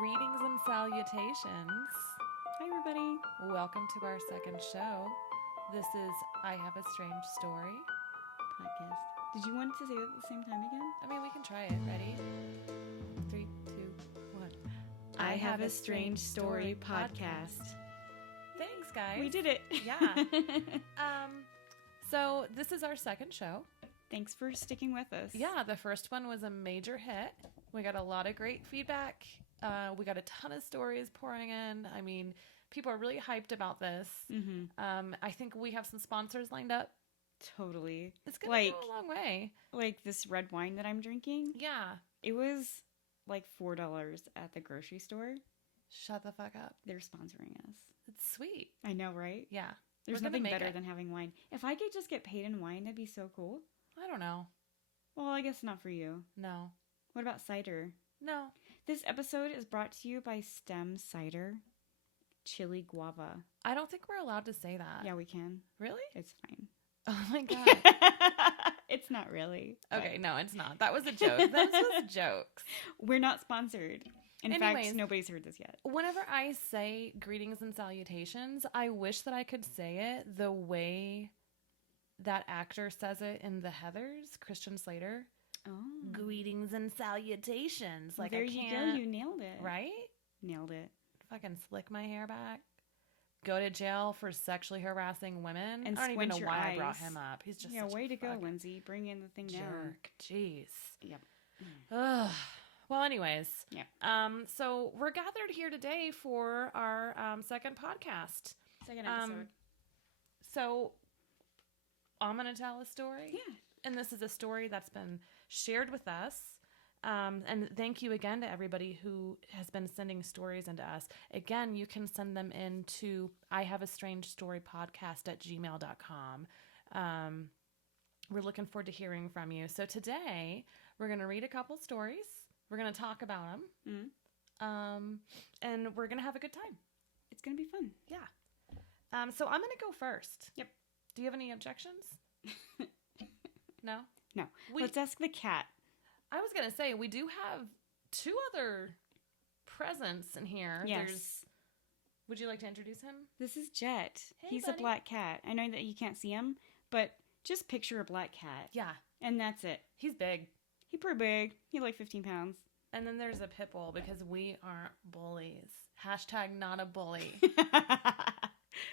Greetings and salutations. Hi, everybody. Welcome to our second show. This is I Have a Strange Story Podcast. Did you want to say it at the same time again? I mean, we can try it. Ready? 3, 2, 1. I Have a Strange Story podcast. Thanks, guys. We did it. Yeah. So this is our second show. Thanks for sticking with us. Yeah, the first one was a major hit. We got a lot of great feedback. We got a ton of stories pouring in. I mean, people are really hyped about this. Mm-hmm. I think we have some sponsors lined up. Totally. It's going to go a long way. Like this red wine that I'm drinking. Yeah. It was like $4 at the grocery store. Shut the fuck up. They're sponsoring us. It's sweet. I know, right? Yeah. There's nothing better than having wine. If I could just get paid in wine, that'd be so cool. I don't know. Well, I guess not for you. No. What about cider? No. This episode is brought to you by Stem Cider Chili Guava. I don't think we're allowed to say that. Yeah, we can. Really? It's fine. Oh my God. It's not really. Okay, no, it's not. That was a joke. This was jokes. We're not sponsored. In Anyways, fact, nobody's heard this yet. Whenever I say greetings and salutations, I wish that I could say it the way that actor says it in The Heathers, Christian Slater. Oh. Greetings and salutations. Well, Like, there I you can't. go. You nailed it. Right? Nailed it. Fucking slick my hair back. Go to jail for sexually harassing women. And I don't even know squint your why I brought eyes. him up. He's just Yeah, such way a to go, fucking Lindsay. Bring in the thing down. jerk. Jeez. Yep. Ugh. Well, anyways. Yeah. So we're gathered here today for our second podcast. Second episode. So I'm going to tell a story. Yeah. And this is a story that's been shared with us. And thank you again to everybody who has been sending stories into us. Again, you can send them in to ihaveastrangestorypodcast@gmail.com. We're looking forward to hearing from you. So today, we're going to read a couple stories. We're going to talk about them. Mm-hmm. And we're going to have a good time. It's going to be fun. Yeah. So I'm going to go first. Yep. Do you have any objections? No? No. Let's ask the cat. I was going to say, we do have two other presents in here. Yes. Would you like to introduce him? This is Jet. Hey, He's buddy. a black cat. I know that you can't see him, but just picture a black cat. Yeah. And that's it. He's big. He's pretty big. He's like 15 pounds. And then there's a pit bull because we aren't bullies. Hashtag not a bully.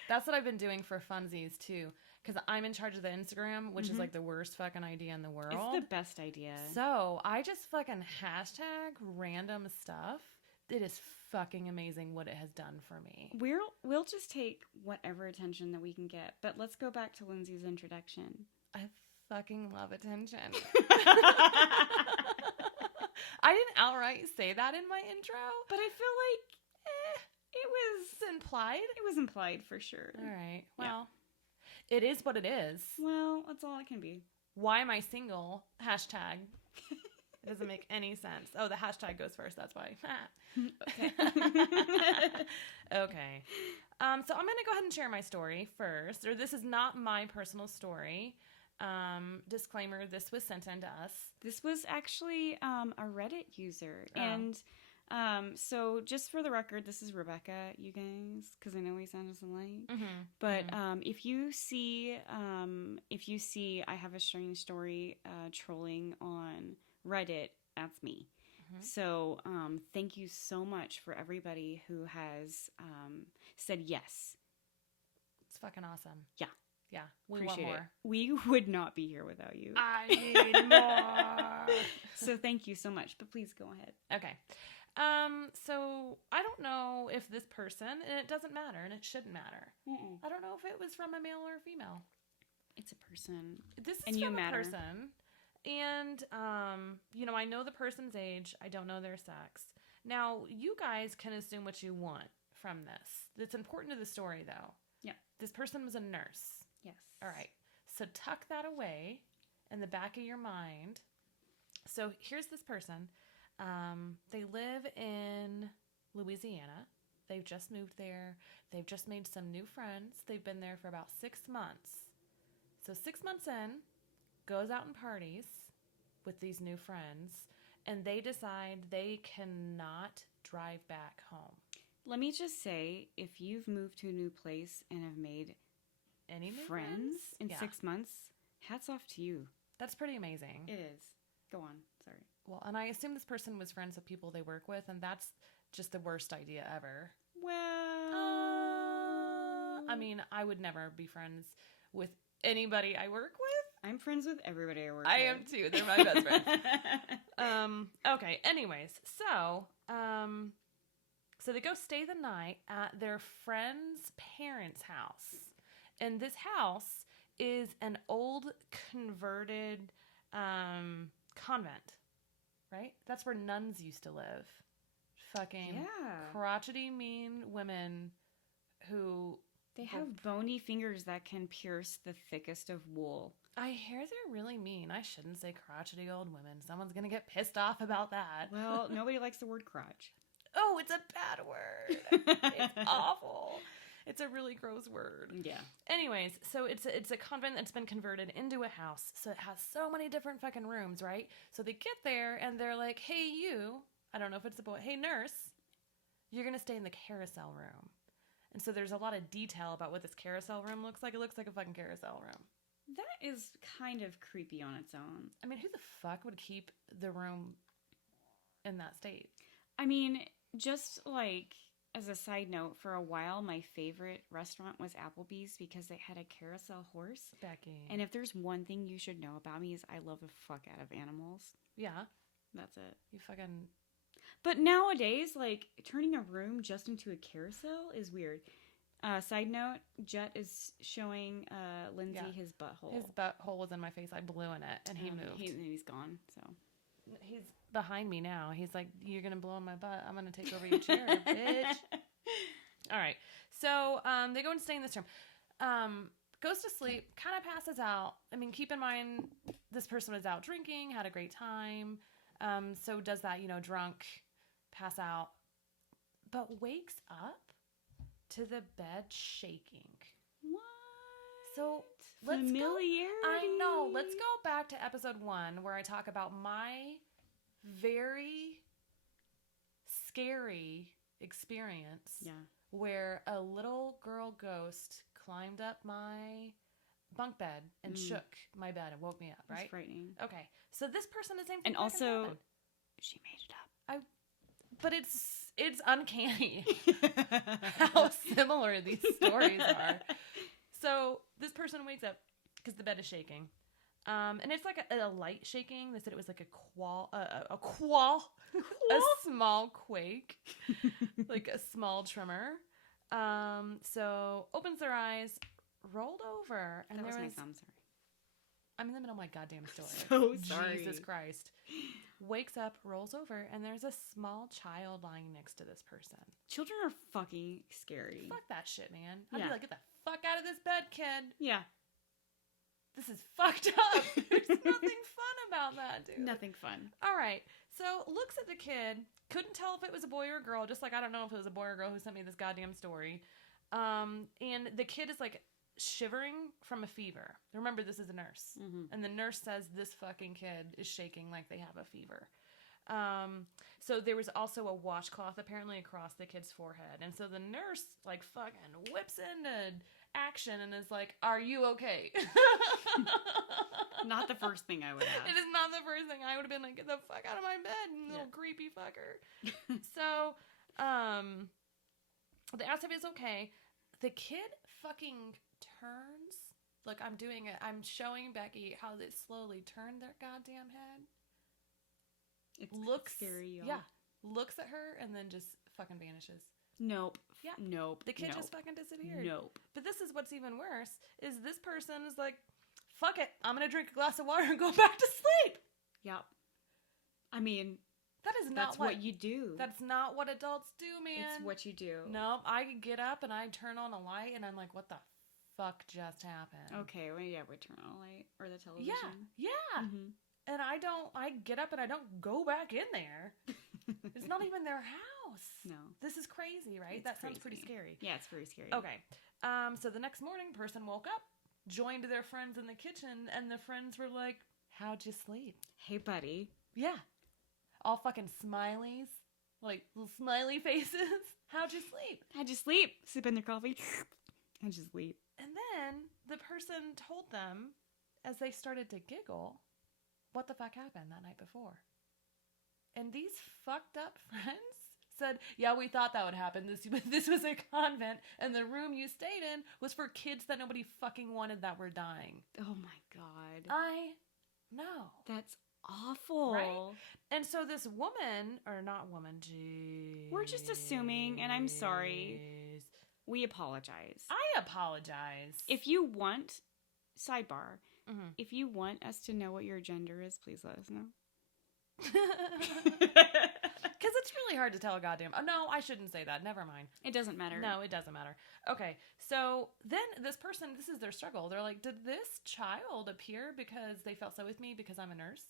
That's what I've been doing for funsies too. Because I'm in charge of the Instagram, which is like the worst fucking idea in the world. It's the best idea. So I just fucking hashtag random stuff. It is fucking amazing what it has done for me. We'll just take whatever attention that we can get. But let's go back to Lindsay's introduction. I fucking love attention. I didn't outright say that in my intro, But I feel like it it's implied. was implied for sure. All right. Well, it is what it is. Well, that's all it can be. Why am I single? Hashtag. It doesn't make any sense. Oh, the hashtag goes first. That's why. Okay. Okay. So I'm going to go ahead and share my story first. Or this is not my personal story. Disclaimer, this was sent in to us. This was actually a Reddit user. Oh. And so just for the record, this is Rebecca, you guys, because I know we sound just alike. Mm-hmm. But if you see I Have a Strange Story trolling on Reddit, that's me. Mm-hmm. So thank you so much for everybody who has said yes. It's fucking awesome. Yeah. Yeah. We Appreciate want it. more. We would not be here without you. I need more. So thank you so much, but please go ahead. Okay. So I don't know if this person, and it doesn't matter, and it shouldn't matter. Mm-mm. I don't know if it was from a male or a female. It's a person. This is And you from a matter. person. And, I know the person's age. I don't know their sex. Now, you guys can assume what you want from this. It's important to the story, though. Yeah. This person was a nurse. Yes. All right. So tuck that away in the back of your mind. So here's this person. They live in Louisiana. They've just moved there. They've just made some new friends. They've been there for about 6 months. So 6 months in, goes out and parties with these new friends, and they decide they cannot drive back home. Let me just say, if you've moved to a new place and have made Any new friends in Yeah. 6 months, hats off to you. That's pretty amazing. It is. Go on. Sorry. Well, and I assume this person was friends with people they work with, and that's just the worst idea ever. Well, I mean, I would never be friends with anybody I work with. I'm friends with everybody I work I with. am too. They're my best friends. Okay. Anyways, so they go stay the night at their friend's parents' house, and this house is an old converted convent, right? That's where nuns used to live. Fucking crotchety, mean women who They have bony fingers that can pierce the thickest of wool. I hear they're really mean. I shouldn't say crotchety old women. Someone's gonna get pissed off about that. Well, nobody likes the word crotch. Oh, it's a bad word. It's awful. It's a really gross word. Yeah. Anyways, so it's a convent that's been converted into a house. So it has so many different fucking rooms, right? So they get there and they're like, hey, you, I don't know if it's a boy, hey, nurse, you're going to stay in the carousel room. And so there's a lot of detail about what this carousel room looks like. It looks like a fucking carousel room. That is kind of creepy on its own. I mean, who the fuck would keep the room in that state? I mean, just like as a side note, for a while, my favorite restaurant was Applebee's because they had a carousel horse. Becky. And if there's one thing you should know about me is I love the fuck out of animals. Yeah. That's it. You fucking... But nowadays, like, turning a room just into a carousel is weird. Side note, Jet is showing Lindsay his butthole. His butthole was in my face. I blew in it, and he moved. He's gone, so... He's behind me now. He's like, you're going to blow in my butt. I'm going to take over your chair, bitch. All right. So they go and stay in this room. Goes to sleep, kind of passes out. I mean, keep in mind, this person was out drinking, had a great time. So does that, drunk, pass out. But wakes up to the bed shaking. What? So familiarity. I know. Let's go back to episode 1 where I talk about my very scary experience. Yeah. Where a little girl ghost climbed up my bunk bed and shook my bed and woke me up. Right. That's frightening. Okay. So this person is named. And also, she made it up. But it's uncanny how similar these stories are. So this person wakes up because the bed is shaking. And it's like a light shaking. They said it was like a small quake, like a small tremor. So opens their eyes, rolled over. And that there was my was, thumb, sorry. I'm in the middle of my goddamn story. So sorry. Jesus Christ. Wakes up, rolls over, and there's a small child lying next to this person. Children are fucking scary. Fuck that shit, man. I'd be like, get the fuck out of this bed, kid. Yeah. This is fucked up. There's nothing fun about that, dude. Nothing fun. All right. So looks at the kid. Couldn't tell if it was a boy or a girl. Just like I don't know if it was a boy or a girl who sent me this goddamn story. And the kid is like shivering from a fever. Remember, this is a nurse. Mm-hmm. And the nurse says this fucking kid is shaking like they have a fever. So there was also a washcloth apparently across the kid's forehead. And so the nurse like fucking whips into action and is like, are you okay? Not the first thing I would have. It is not the first thing. I would have been like, get the fuck out of my bed, you little creepy fucker. So, they asked if it's okay. The kid fucking turns. Look, I'm doing it. I'm showing Becky how they slowly turn their goddamn head. It's looks scary, y'all. Yeah. Looks at her and then just fucking vanishes. Nope. Yeah. Nope. The kid just fucking disappeared. Nope. But this is what's even worse, is this person is like, fuck it, I'm going to drink a glass of water and go back to sleep. Yep. I mean, that is not that's what you do. That's not what adults do, man. It's what you do. No, I get up and I turn on a light and I'm like, what the fuck just happened? Okay, well, yeah, we turn on a light or the television. Yeah. Mm-hmm. And I get up and I don't go back in there. It's not even their house. No. This is crazy, right? It's that crazy. sounds pretty scary. Yeah, it's very scary. Okay. So the next morning, person woke up, joined their friends in the kitchen, and the friends were like, how'd you sleep? Hey, buddy. Yeah. All fucking smileys. like little smiley faces. How'd you sleep? How'd you sleep? Sipping their coffee. How'd you sleep? And then the person told them, as they started to giggle, what the fuck happened that night before. And these fucked up friends said, yeah, we thought that would happen. This was a convent, and the room you stayed in was for kids that nobody fucking wanted that were dying. Oh my God. I know. That's awful. Right? And so this woman, or not woman, jeez. We're just assuming, and I'm sorry. We apologize. I apologize. If you want, sidebar, if you want us to know what your gender is, please let us know. Because it's really hard to tell a goddamn... Oh, no, I shouldn't say that. Never mind. It doesn't matter. No, it doesn't matter. Okay, so then this person, this is their struggle. They're like, did this child appear because they felt so with me because I'm a nurse?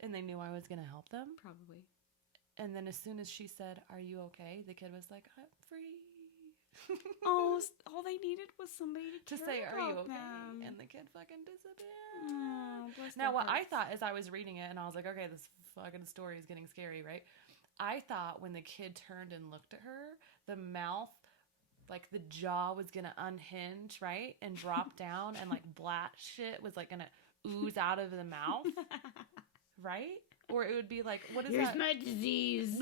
And they knew I was going to help them? Probably. And then as soon as she said, are you okay? The kid was like, I'm free. Oh, all they needed was somebody to say, are you okay? Them. And the kid fucking disappeared. Oh, bless Now, what hearts. I thought as I was reading it, and I was like, okay, this fucking story is getting scary, right? I thought when the kid turned and looked at her, the mouth, like the jaw was going to unhinge, right? And drop down, and like black shit was like going to ooze out of the mouth, right? Or it would be like, what is Here's that? my disease.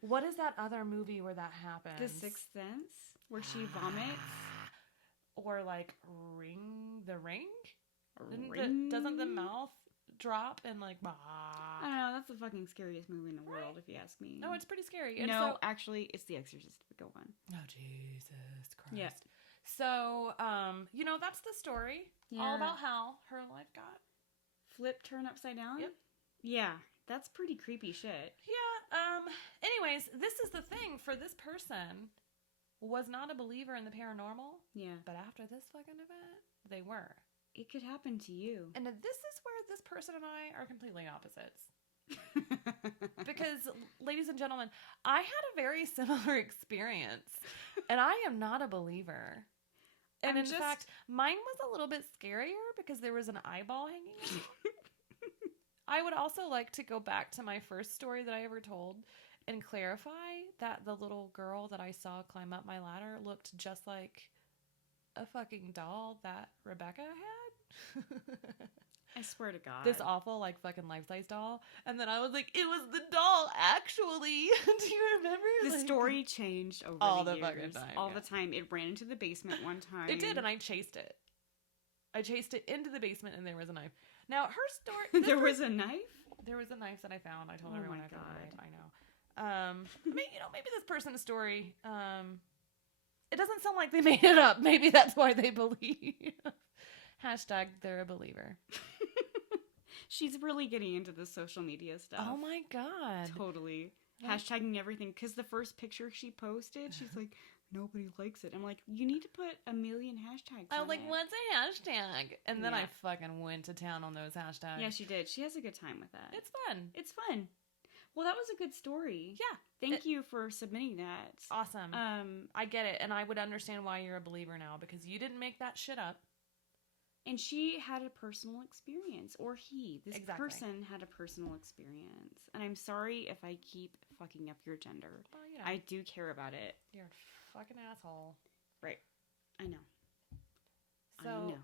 What is that other movie where that happens? The Sixth Sense, where she vomits. Or like The Ring? Ring? Doesn't the mouth drop and like... I don't know. That's the fucking scariest movie in the world, if you ask me. No, it's pretty scary. And no, actually, it's The Exorcist. Go on. Oh, Jesus Christ. Yeah. So, that's the story. Yeah. All about how her life got... Flip, turn upside down? Yep. Yeah, that's pretty creepy shit. Yeah, anyways, this is the thing. For this person, was not a believer in the paranormal. Yeah. But after this fucking event, they were. It could happen to you. And this is where this person and I are completely opposites. Because, ladies and gentlemen, I had a very similar experience. And I am not a believer. And in fact, mine was a little bit scarier because there was an eyeball hanging out. I would also like to go back to my first story that I ever told and clarify that the little girl that I saw climb up my ladder looked just like a fucking doll that Rebecca had. I swear to God. This awful, like, fucking life-size doll. And then I was like, it was the doll, actually. Do you remember? The story changed over all the the years. fucking time. All the time. It ran into the basement one time. It did, and I chased it. I chased it into the basement, and there was a knife. Now, her story... There was a knife? There was a knife that I found. I told Oh everyone my I found God. a knife. I know. Maybe this person's story... it doesn't sound like they made it up. Maybe that's why they believe. Hashtag they're a believer. She's really getting into the social media stuff. Oh my God. Totally. Hashtagging everything. Because the first picture she posted, she's like, nobody likes it. I'm like, you need to put a million hashtags I on was like, it. what's a hashtag? And then Yeah. I fucking went to town on those hashtags. Yeah, she did. She has a good time with that. It's fun. It's fun. Well, that was a good story. Yeah. Thank you for submitting that. Awesome. I get it. And I would understand why you're a believer now because you didn't make that shit up. And she had a personal experience. Or he. This Exactly. person had a personal experience. And I'm sorry if I keep fucking up your gender. Well, you know, I do care about it. you're a fucking asshole. Right. I know. So I know.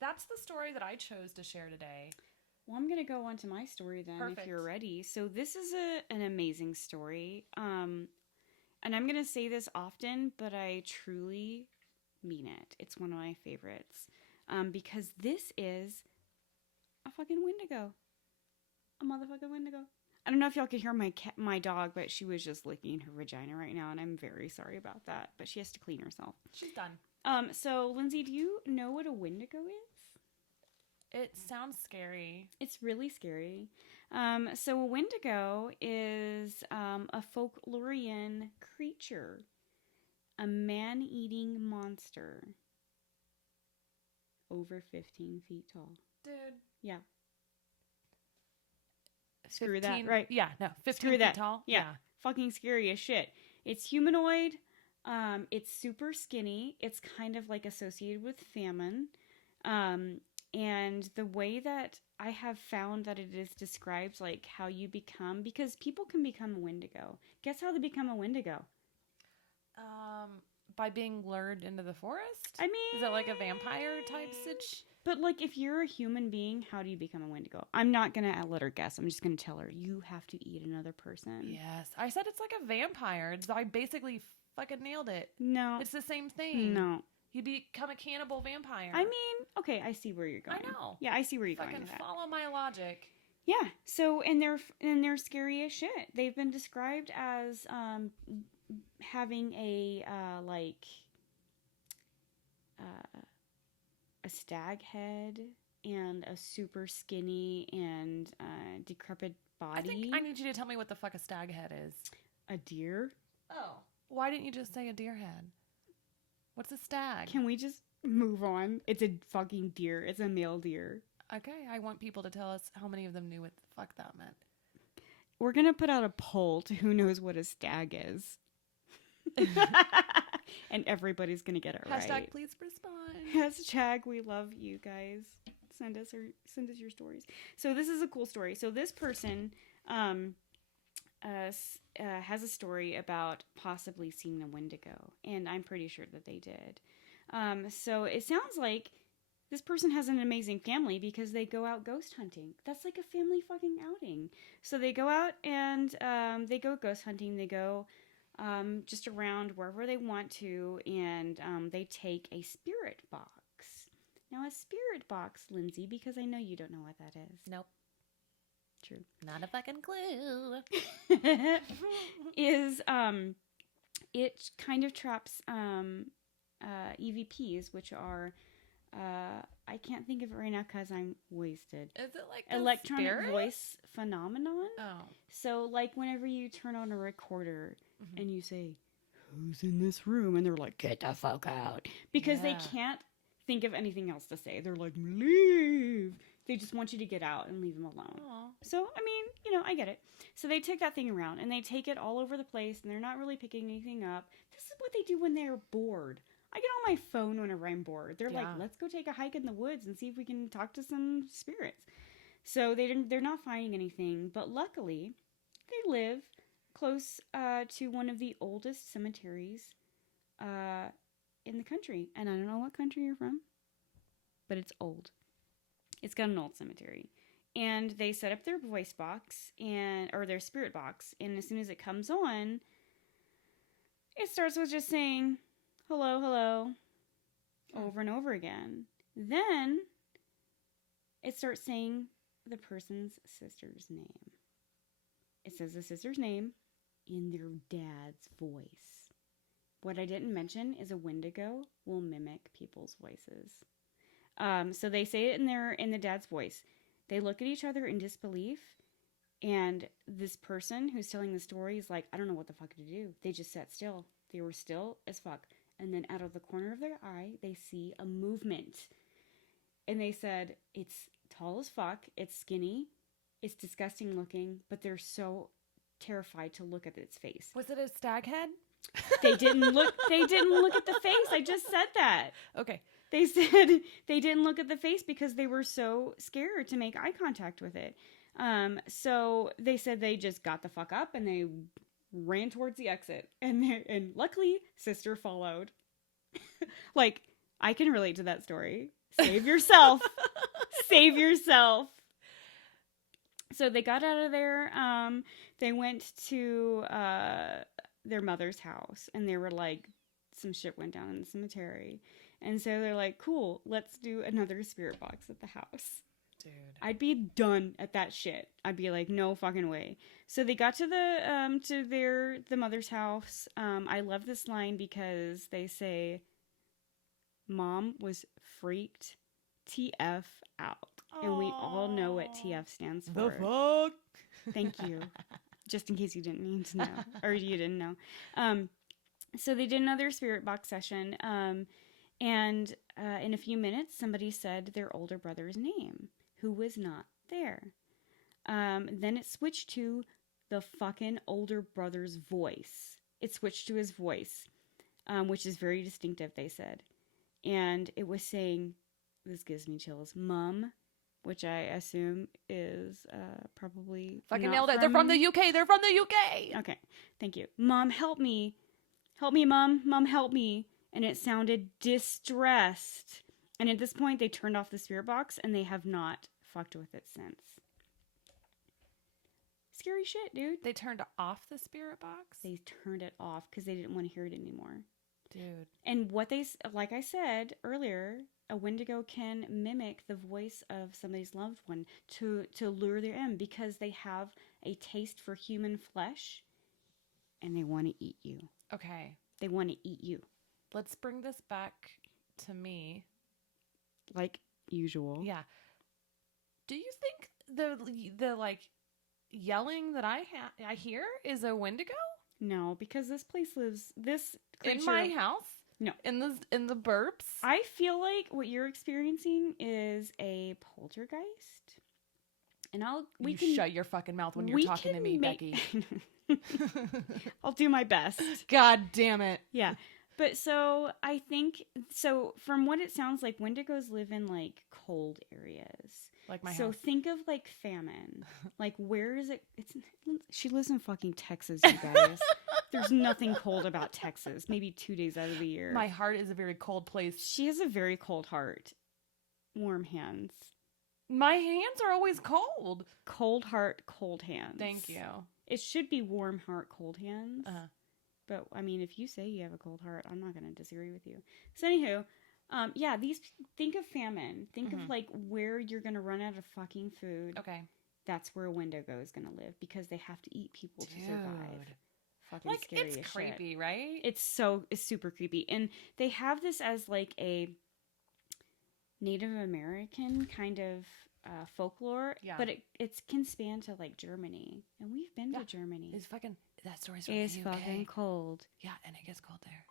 that's the story that I chose to share today. Well, I'm going to go on to my story then, Perfect. if you're ready. So this is an amazing story. And I'm going to say this often, but I truly mean it. It's one of my favorites. Because this is a fucking Wendigo. A motherfucking Wendigo. I don't know if y'all could hear my dog, but she was just licking her vagina right now, and I'm very sorry about that. But she has to clean herself. She's done. So, Lindsay, do you know what a Wendigo is? It sounds scary. It's really scary. So a Wendigo is a folklorian creature, a man-eating monster, over 15 feet tall. Dude. Yeah. Screw 15, that, right? Yeah, no, 15 Screw feet that. tall. Yeah. Fucking scary as shit. It's humanoid. It's super skinny. It's kind of like associated with famine. And the way that I have found that it is described, like how you become, because people can become a Wendigo. Guess how they become a Wendigo? By being lured into the forest? I mean... Is it like a vampire type sitch? But, like, if you're a human being, how do you become a Wendigo? I'm not going to let her guess. I'm just going to tell her, you have to eat another person. Yes. I said it's like a vampire. I basically fucking nailed it. No. It's the same thing. No. You become a cannibal vampire. I mean, okay, I see where you're going. I know. Yeah, I see where you're fucking going with that. Follow my logic. Yeah. So, and they're scary as shit. They've been described as having a stag head and a super skinny and decrepit body. I think I need you to tell me what the fuck a stag head is. A deer? Oh. Why didn't you just say a deer head? What's a stag? Can we just move on? It's a fucking deer. It's a male deer. Okay, I want people to tell us how many of them knew what the fuck that meant. We're going to put out a poll to who knows what a stag is. And everybody's going to get it right. Hashtag please respond. Hashtag we love you guys. Send us your stories. So this is a cool story. So this person has a story about possibly seeing a Wendigo, and I'm pretty sure that they did. So it sounds like this person has an amazing family because they go out ghost hunting. That's like a family fucking outing. So they go out and they go ghost hunting. They go just around wherever they want to, and they take a spirit box. Now, a spirit box, Lindsay, because I know you don't know what that is. Nope. True. Not a fucking clue. Is it kind of traps EVPs, which are I can't think of it right now because I'm wasted. Is it like electronic spirit? Voice phenomenon? Oh. So, like, whenever you turn on a recorder and you say, "Who's in this room?" and they're like, "Get the fuck out," because they can't think of anything else to say. They're like, "Leave." They just want you to get out and leave them alone. Aww. So, I mean, you know, I get it. So they take that thing around and they take it all over the place and they're not really picking anything up. This is what they do when they're bored. I get on my phone whenever I'm bored. They're like, let's go take a hike in the woods and see if we can talk to some spirits. So they're not finding anything, but luckily they live close to one of the oldest cemeteries in the country. And I don't know what country you're from, but it's old. It's got an old cemetery. And they set up their voice box or their spirit box, and as soon as it comes on, it starts with just saying hello, hello, over and over again. Then it starts saying the person's sister's name. It says the sister's name in their dad's voice. What I didn't mention is a Wendigo will mimic people's voices. So they say it in the dad's voice. They look at each other in disbelief, and this person who's telling the story is like, I don't know what the fuck to do. They just sat still. They were still as fuck. And then out of the corner of their eye, they see a movement. And they said, it's tall as fuck, it's skinny, it's disgusting looking, but they're so terrified to look at its face. Was it a stag head? They didn't look at the face. I just said that. Okay. They said they didn't look at the face because they were so scared to make eye contact with it. So they said they just got the fuck up and they ran towards the exit. And luckily, sister followed. Like, I can relate to that story. Save yourself. Save yourself. So they got out of there. They went to their mother's house. And they were like, some shit went down in the cemetery. And so they're like, cool, let's do another spirit box at the house. Dude. I'd be done at that shit. I'd be like, no fucking way. So they got to the mother's house. I love this line because they say, Mom was freaked TF out. Aww. And we all know what TF stands for. The fuck? Thank you. Just in case you didn't need to know. Or you didn't know. So they did another spirit box session. And in a few minutes, somebody said their older brother's name, who was not there. Then it switched to the fucking older brother's voice. It switched to his voice, which is very distinctive, they said. And it was saying, this gives me chills. Mum, which I assume is probably Fucking not nailed it. They're from the UK. They're from the UK. Okay, thank you. Mom, help me. Help me, Mom. Mom, help me. And it sounded distressed. And at this point, they turned off the spirit box, and they have not fucked with it since. Scary shit, dude. They turned off the spirit box? They turned it off because they didn't want to hear it anymore. Dude. And what like I said earlier, a Wendigo can mimic the voice of somebody's loved one to lure them in because they have a taste for human flesh and they want to eat you. Okay. They want to eat you. Let's bring this back to me. Like usual. Yeah. Do you think the like yelling that I hear is a Wendigo? No, because this creature In my house? No. In the burps? I feel like what you're experiencing is a poltergeist. And we can shut your fucking mouth when you're talking to me, Becky. I'll do my best. God damn it. Yeah. But so I think from what it sounds like, Wendigos live in like cold areas. Like my house. So think of like famine. Like where is it? She lives in fucking Texas, you guys. There's nothing cold about Texas. Maybe 2 days out of the year. My heart is a very cold place. She has a very cold heart. Warm hands. My hands are always cold. Cold heart, cold hands. Thank you. It should be warm heart, cold hands. Uh-huh. But, I mean, if you say you have a cold heart, I'm not going to disagree with you. So, anywho, yeah, think of famine. Think of, like, where you're going to run out of fucking food. Okay. That's where a Wendigo is going to live because they have to eat people to survive. Fucking like, scary as it's creepy, right? It's super creepy. And they have this as, like, a Native American kind of folklore. Yeah. But it can span to, like, Germany. And we've been to Germany. It's fucking... That story's from the UK. It's fucking cold. Yeah, and it gets cold there.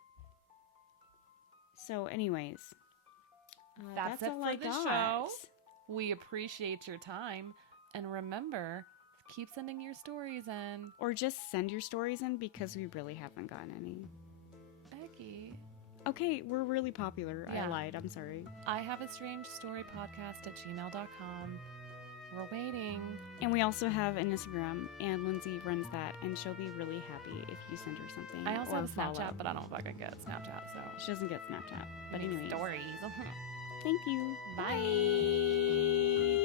So, anyways, that's it all for the show. We appreciate your time, and remember, keep sending your stories in, or just send your stories in because we really haven't gotten any. Becky. Okay, we're really popular. Yeah. I lied. I'm sorry. I have a strange story podcast at gmail.com. We're waiting. And we also have an Instagram, and Lindsay runs that, and she'll be really happy if you send her something. I also have a Snapchat, but I don't fucking get Snapchat, so. She doesn't get Snapchat. But anyways. Stories. Thank you. Bye.